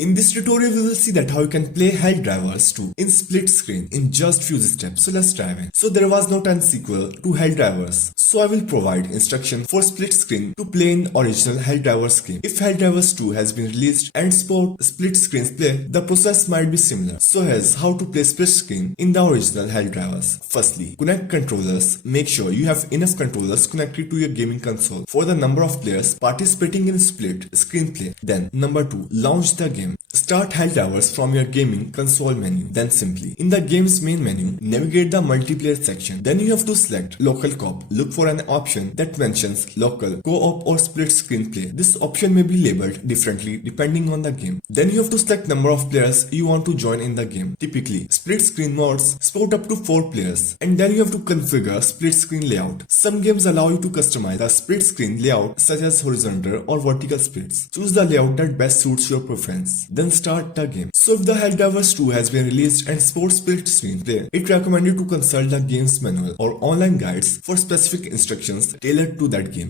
In this tutorial, we will see that how you can play Helldivers 2 in split screen in just few steps. So let's dive in. So there was no 10 sequel to Helldivers. So I will provide instruction for split screen to play in original Helldivers game. If Helldivers 2 has been released and support split screen play, the process might be similar. So here's how to play split screen in the original Helldivers. Firstly, connect controllers. Make sure you have enough controllers connected to your gaming console for the number of players participating in split screen play. Then number 2, launch the game. Start Helldivers from your gaming console menu. Then simply, in the game's main menu, navigate the multiplayer section. Then you have to select local co-op. Look for an option that mentions local, co-op or split screen play. This option may be labeled differently depending on the game. Then you have to select number of players you want to join in the game. Typically, split screen modes support up to 4 players. And then you have to configure split screen layout. Some games allow you to customize the split screen layout such as horizontal or vertical splits. Choose the layout that best suits your preference. Then start the game. So if the Helldivers 2 has been released and supports split screen play, it recommends you to consult the game's manual or online guides for specific instructions tailored to that game.